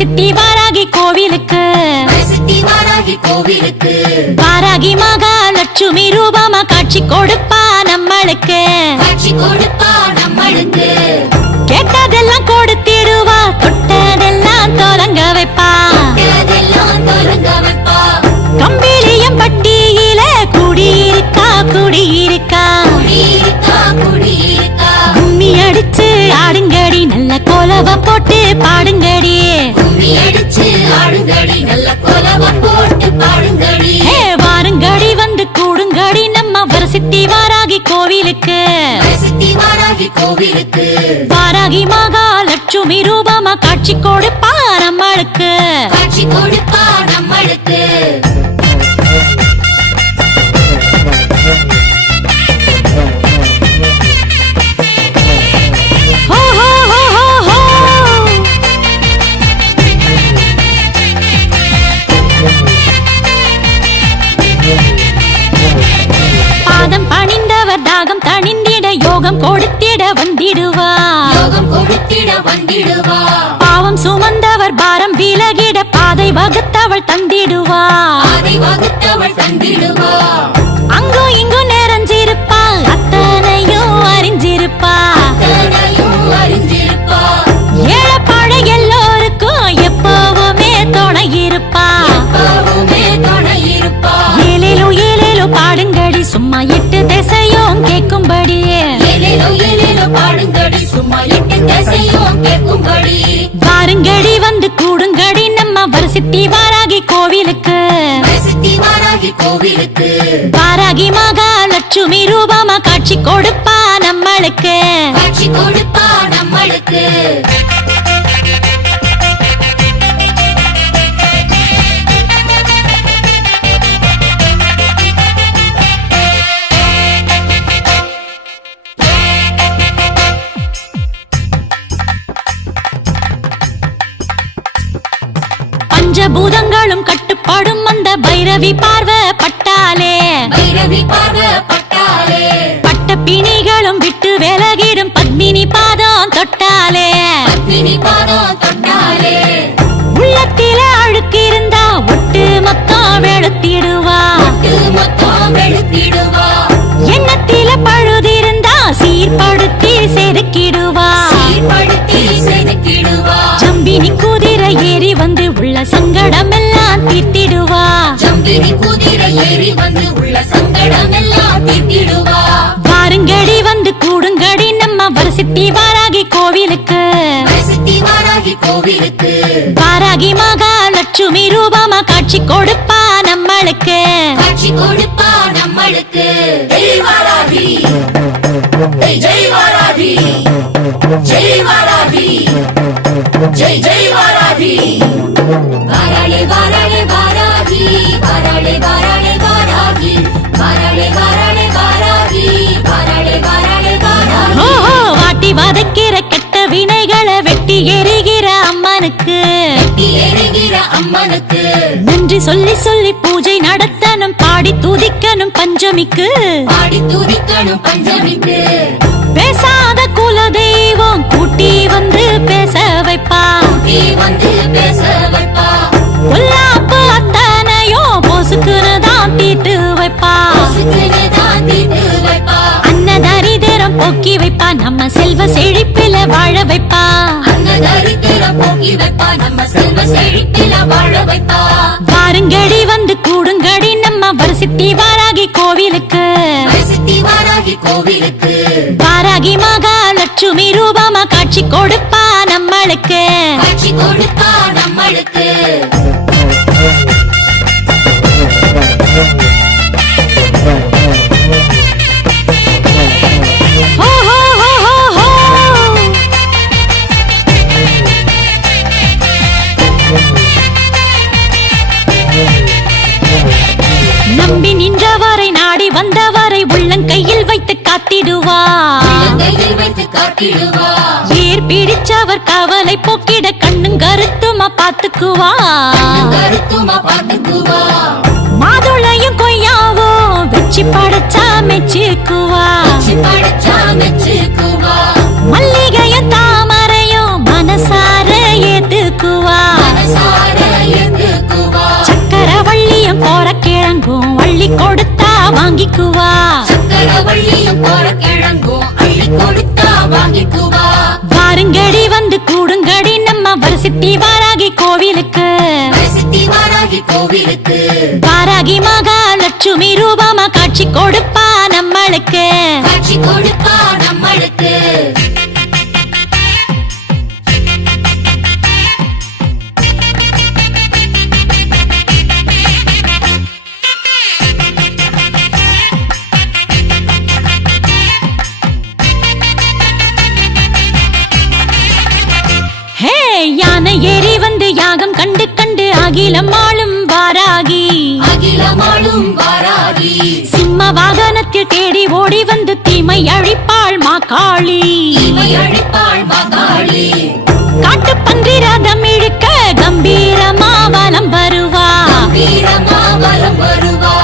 சித்தி வாராகி கோவிலுக்கு வாராகி மகாலட்சுமி ரூபமா காட்சி கொடுப்பா நம்மளுக்கு கேட்டதெல்லாம் கொடுத்திடுவா தொட்டதெல்லாம் தொடங்க வைப்பா கம்பிலியம் பட்டியில குடியிருக்கா கும்மி அடிச்சு ஆடுங்கடி நல்ல கோலவ போட்டு பாடுங்கடி வாருங்கடி வந்து கூடுங்கடி நம்ம வரசித்தி வாராகி கோவிலுக்கு வாராகி மகாலட்சுமி ரூபமா காட்சி கொடுப்பா நம்மளுக்கு பாதம் பணிந்தவர் தாகம் தணிந்திட யோகம் கொடுத்திட வந்திடுவா பாவம் சுமந்தவர் பாரம் விலகிட பாதை வகுத்தவள் தந்திடுவா அங்கோ இங்கோ நிறைஞ்சிருப்பா அத்தனையும் அறிஞ்சிருப்பா ஏழப்பாழ எல்லோருக்கும் எப்பவுமே துணை இருப்பா ஏலேலோ ஏலேலோ பாடுங்கடி சும்மா எட்டு திசையும் கேட்கும்படி வாருங்கடி வந்து கூடுங்கடி நம்ம வரசித்தி வாராகி கோவிலுக்கு வாராகி மகாலட்சுமி ரூபமா காட்சி கொடுப்பா நம்மளுக்கு பஞ்சபூதங்களும் கட்டுப்படும் அந்த பைரவி பார்வை பட்டாலே பட்ட பிணிகளும் விட்டு விலகிடும் பத்மினி பாதம் தொட்டாலே உள்ளத்தில அழுக்கு இருந்தா ஒட்டு மொத்தம் வெளுத்திடுவா எண்ணத்தில பழுதிருந்தா சீர்படுத்தி செதுக்கிடுவா ஜம்பினி குதிரை ஏறி வந்து உள்ள சங்கடம் எல்லாம் தீர்த்திடுவா வாருங்கடி வந்து கூடுங்கடி நம்ம வரசித்தி வாராகி கோவிலுக்கு வாராகி மகாலட்சுமி ரூபமா காட்சி கொடுப்பா நம்மளுக்கு ஜெய் வாராகி ஜெய் வாராகி ஜெய் ஜெய் வாராகி வாராளே வாராளே வாராகி வாராளே வாராளே வாராகி வாராளே வாராளே வாராகி வாராளே வாராளே வாராகி வாட்டி வதக்கிற கெட்ட வினைகளை வெட்டி எறிகிற அம்மனுக்கு நன்றி சொல்லி சொல்லி பூஜை நடத்தணும் பாடி துதிக்கணும் பஞ்சமிக்கு பேசாத குல தெய்வம் கூட்டி வந்து பேச வைப்பா பொல்லாப்பு அத்தனையோ பொசுக்குனுதான் தீட்டு வைப்பா அன்னதரிதரம் போக்கி வைப்பா நம்ம செல்வ செழிப்பில வாழ வைப்பா வாருங்கடி வந்து கூடுங்கடி நம்ம வரசித்தி வாராகி கோவிலுக்கு வாராகி மகாலட்சுமி ரூபமா காட்சி கொடுப்பா நம்மளுக்கு நம்பி நின்றவரை நாடி வந்தவரை உள்ளங்கையில் வைத்து காத்திடுவா ஏர் பிடிச்சவர் கவலை போக்கிட கண்ணும் கருத்துமா பாத்துக்குவா மாதுளையும் கொய்யாவோ வச்சு படைச்சா மெச்சுக்குவா மல்லிகையும் தாமரையும் மனசார ஏத்துக்குவா யாகம் கண்டு கண்டு அகிலம் ஆளும் வாராகி அகிலமாளும் வாராகி சிம்ம வாகனத்தில் தேடி ஓடி வந்து தீமை அழிப்பாள் மாகாளி இவை அழிப்பாள் மகாளி காட்டு பன்றி ரதம் இழுக்க கம்பீரமா வலம் வருவா வீரமாவலம் வருவா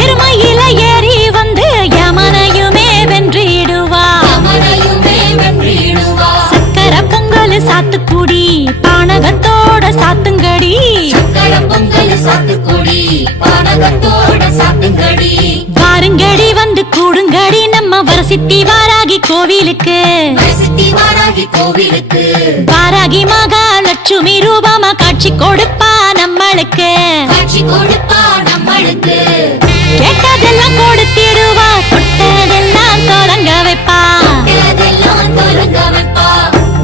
எருமையில ஏறி வந்து யமனையுமே வென்றிடுவா அமரையுமே வென்றிடுவா சக்கர பொங்கல் சாத்துக்குடி பானகத்தோட சாத்துங்கடி சக்கர பொங்கல் சாத்துக்குடி பானகத்தோட சாத்துங்கடி வாருங்கடி வந்து கூடுங்கடி நம்ம வரசித்தி வாராகி கோவிலுக்கு சித்தி வாராகி கோவிலுக்கு வாராகி மகாலட்சுமி ரூபமா காட்சி கொடுப்பா நம்மளுக்கு காட்சி கொடுப்பா நம்மளுக்கு கேட்டதெல்லாம் கொடுத்திடுவா தொட்டதெல்லாம் தொடங்க வைப்பா இதெல்லாம் தொடங்க வைப்பா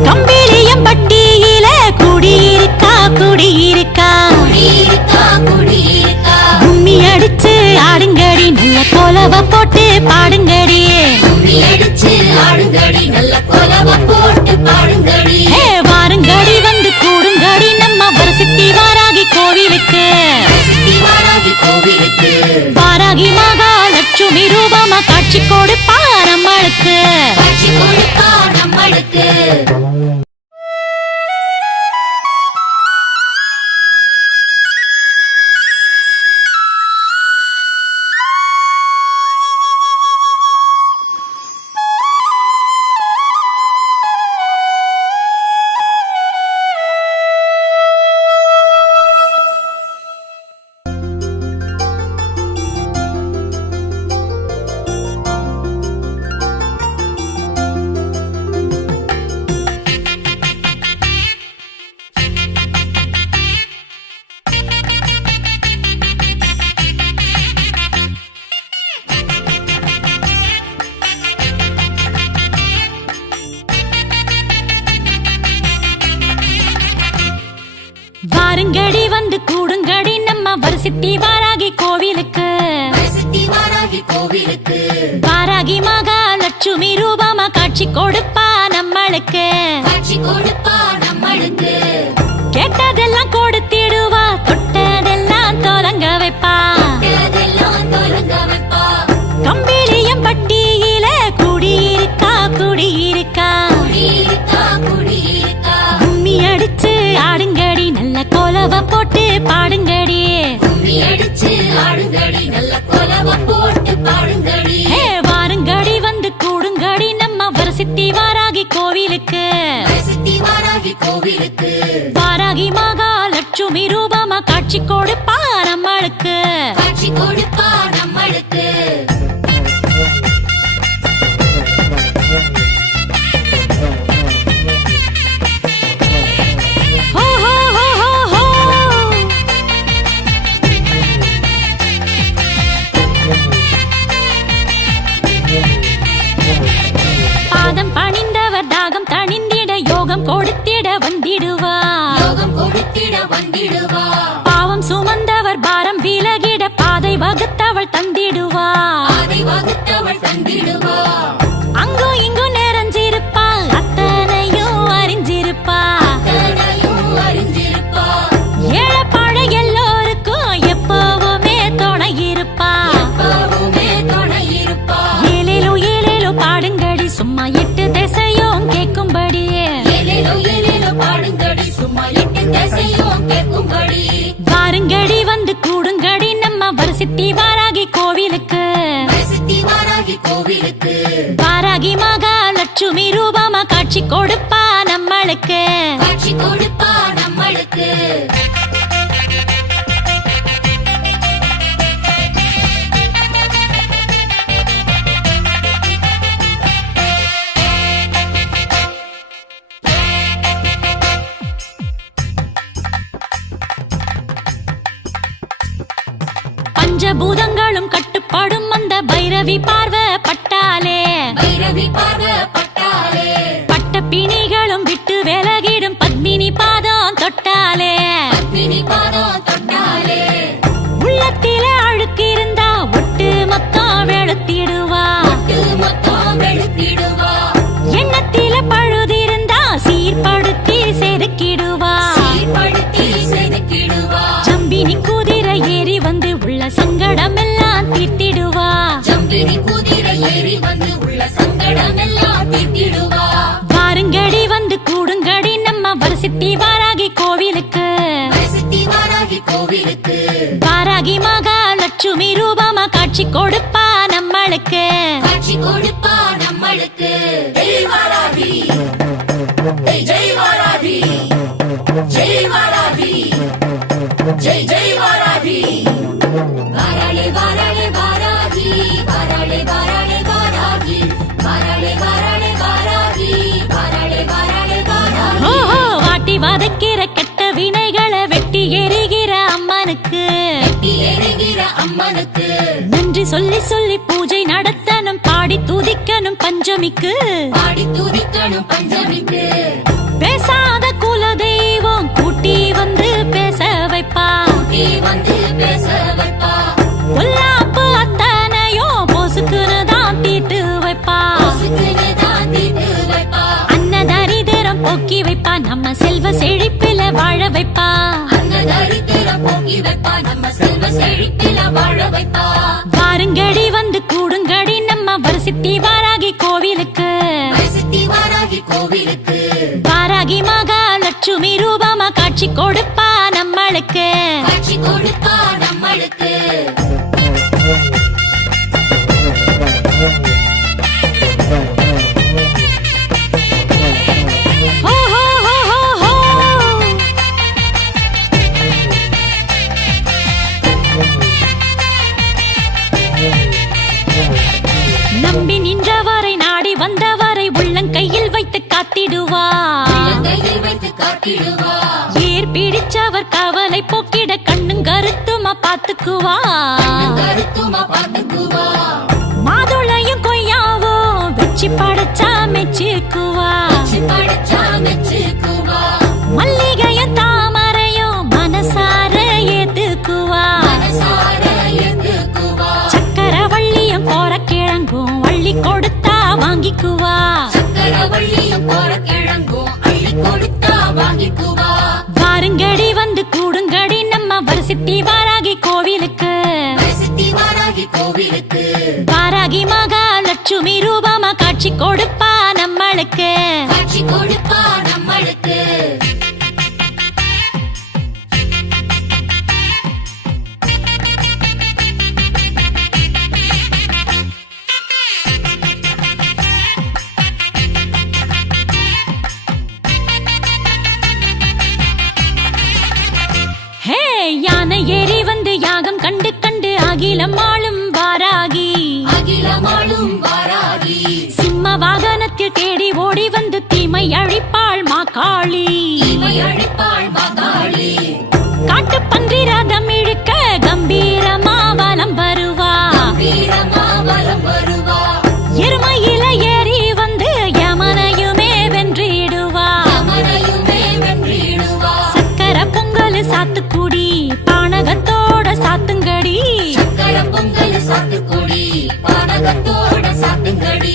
கம்பிளியம் பட்டியில குடியிருக்கா குடியிருக்கா குடியிருக்கா குடியிருக்கா கும்மி அடிச்சு ஆடுங்கடி நல்ல கோலவ போட்டு பாடுங்கடி கும்மி அடிச்சு ஆடுங்கடி நல்ல கொலவ போட்டு பாடுங்கடி வாருங்கடி வந்து கூடுங்கடி நம்ம வரசித்தி வாராகி கோவிலுக்கு சித்தி வாராகி கோவிலுக்கு வாராகி மகாலட்சுமி ரூபமா காட்சி கொடுப்பா நம்மளுக்கு காட்சி கொடுப்பா நம்மளுக்கு வாருங்கடி வந்து கூடுங்கடி நம்ம வரசித்தி வாராகி கோவிலுக்கு சித்தி வாராகி கோவிலுக்கு வாராகி மகாலட்சுமி ரூபமா காட்சி கொடுப்பா நம்மளுக்கு காட்சி கொடுப்பா நம்மளுக்கு கேட்டதெல்லாம் கொடுத்திடுவா தொட்டதெல்லாம் தொடங்க வைப்பா இதெல்லாம் தொடங்க வைப்பா கம்பிளியம் பட்டியில குடியிருக்கா குடியிருக்கா குடியிருக்கா குடியிருக்கா கும்மி அடிச்சு ஆடுங்கடி நல்ல கோலவ போட்டு பாடுங்கடி கும்மி அடிச்சு ஆடுங்கடி நல்ல கொலவ போட்டு பாடுங்கடி வாருங்கடி வந்து கூடுங்கடி நம்ம வரசித்தி வாராகி கோவிலுக்கு சித்தி வாராகி கோவிலுக்கு வாராகி மகாலட்சுமி ரூபமா காட்சி கொடுப்பா நம்மளுக்கு காட்சி கொடுப்பா நம்மளுக்கு ஹோ ஹோ ஹோ ஹோ ஹோ பாதம் பணிந்தவர் தாகம் தணிந்திட யோகம் கொடுத்திட வந்திடுவா யோகம் கொடுத்திட வந்திடுவா பாவம் சுமந்தவர் பாரம் விலகிட பாதை வகுத்தவள் தந்திடுவா அதை வகுத்தவள் தந்திடுவா அங்கும் இங்கும் நிறைஞ்சிருப்பா அத்தனையும் அறிஞ்சிருப்பா தனையும் அறிஞ்சிருப்பா ஏழப்பாழ எல்லோருக்கும் எப்பவுமே துணை இருப்பா எப்பவுமே துணை இருப்பா ஏலேலோ ஏலேலோ பாடுங்கடி சும்மா எட்டு திசையும் கேட்கும்படியே ஏலேலோ பாடுங்கடி சும்மா எட்டு திசையும் கேட்கும்படி வாருங்கடி வந்து கூடுங்கடி நம்ம வரசித்தி வாராகி கோவிலுக்கு சித்தி வாராகி கோவிலுக்கு வாராகி மகாலட்சுமி ரூபமா காட்சி கொடுப்பா நம்மளுக்கு காட்சி கொடுப்பா நம்மளுக்கு பஞ்சபூதங்களும் கட்டுப்படும் அந்த பைரவி பார்வை பட்டாலே பைரவி பார்வை பட்டாலே பட்ட பிணிகளும் விட்டு விலகிடும் பத்மினி பாதம் தொட்டாலே பத்மினி பாதம் தொட்டாலே உள்ளத்தில அழுக்கு இருந்தா ஒட்டு மொத்தம் வெளுத்திடுவா ஒட்டு மொத்தம் வெளுத்திடுவா எண்ணத்தில பழுதிருந்தா சீர்படுத்தி செதுக்கிடுவா சீர்படுத்தி காட்சி கொடுப்பா நம்மளுக்கு. காட்சி கொடுப்பா நம்மளுக்கு. ஜெய் வாராகி, ஜெய் வாராகி, ஜெய் வாராகி, ஜெய் ஜெய் வாராகி. வாராளே வாராளே வாராகி, வாராளே வாராளே வாராகி, வாராளே வாராளே வாராகி, வாராளே வாராளே வாராகி. ஓஹோ, வாட்டி வதக்கிற கெட்ட வினைகளை வெட்டி எறிகிற அம்மனுக்கு. வெட்டி எறிகிற அம்மனுக்கு. நன்றி சொல்லி சொல்லி பூஜை நடத்தணும், பாடி துதிக்கணும் பஞ்சமிக்கு. பாடி துதிக்கணும் பஞ்சமிக்கு. பேசாத குல தெய்வம் கூட்டி வந்து பேச வைப்பா. கூட்டி வந்து பேச வைப்பா. பொல்லாப்பு அத்தனையும் பொசுக்குன்னு தான் தீட்டு வைப்பா. பொசுக்குன்னு தான் தீட்டு வைப்பா. அன்னதரிதரம் போக்கி வைப்பா, நம்ம செல்வ செழிப்பில வாழ வைப்பா. அன்னதரித்திரம் போக்கி வைப்பா, நம்ம செல்வ செழிப்பில வாழ வைப்பா. வாருங்கடி வந்து கூடுங்கடி நம்ம வரசித்தி வாராகி கோவிலுக்கு. வரசித்தி வாராகி கோவிலுக்கு. வாராகி மகாலட்சுமி ரூபமா காட்சி கொடுப்பா நம்மளுக்கு. காட்சி கொடுப்பா நம்மளுக்கு. ஹோ, ஹோ, ஹோ, ஹோ, ஹோ. நம்பி நின்றவரை நாடி வந்தவரை உள்ளங்கையில் வைத்து காத்திடுவா. உள்ளங்கையில் வைத்து காத்திடுவா. ஏர் பிடிச்சவர் கவலை போக்கிட கண்ணும் கருத்துமா பாத்துக்குவா. கருத்துமா பாத்துக்குவா. மாதுளையும் கொய்யாவோ வச்சு படைச்சா மெச்சுக்குவா. வச்சு படைச்சா மெச்சுக்குவா. மல்லிகையும் தாமரையும் மனசார ஏத்துக்குவா. மனசார ஏத்துக்குவா. சக்கரவள்ளியும் கோரக்கிழங்கும் அள்ளி கொடுத்தா வாங்கிக்குவா. சக்கரவள்ளியும் கோரக்கிழங்கும் அள்ளி கொடுத்தா வாங்கிக்குவா. வாருங்கடி வந்து கூடுங்கடி நம்ம வரசித்தி வாராகி கோவிலுக்கு. வரசித்தி வாராகி கோவிலுக்கு. வாராகி மகாலட்சுமி ரூபமா காட்சி கொடுப்பா நம்மளுக்கு. காட்சி கொடுப்பா நம்மளுக்கு. ஹே, யானை ஏறி வந்து யாகம் கண்டு கண்டு அகிலம் ஆளும் வாராகி. அகிலமாளும் வாராகி. சிம்ம வாகனத்தில் தேடி ஓடி வந்து தீமை அழிப்பாள் மாகாளி. தீமை அழிப்பாள் மாகாளி. காட்டு பன்றி ரதம் இழுக்க கம்பீரமா வலம் வருவா. வீரமா வலம் வருவா. எருமையில ஏறி வந்து யமனையுமே வென்றிடுவா. அமரையுமே வென்றிடுவா. சக்கர பொங்கல் சாத்துக்குடி பானகத்தோட சாத்துங்கடி. சக்கர பொங்கல் சாத்துக்குடி பானகத்தோட சாத்துங்கடி.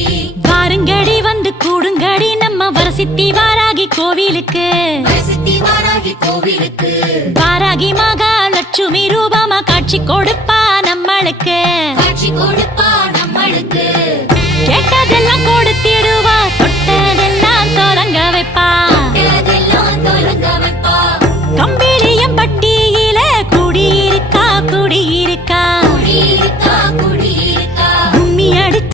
வாருங்கடி வந்து கூடுங்கடி நம்ம வரசித்தி வாராகி கோவிலுக்கு. வரசித்தி வாராகி கோவிலுக்கு. வாராகி மகாலட்சுமி ரூபமா காட்சி கொடுப்பா நம்மளுக்கு. காட்சி கொடுப்பா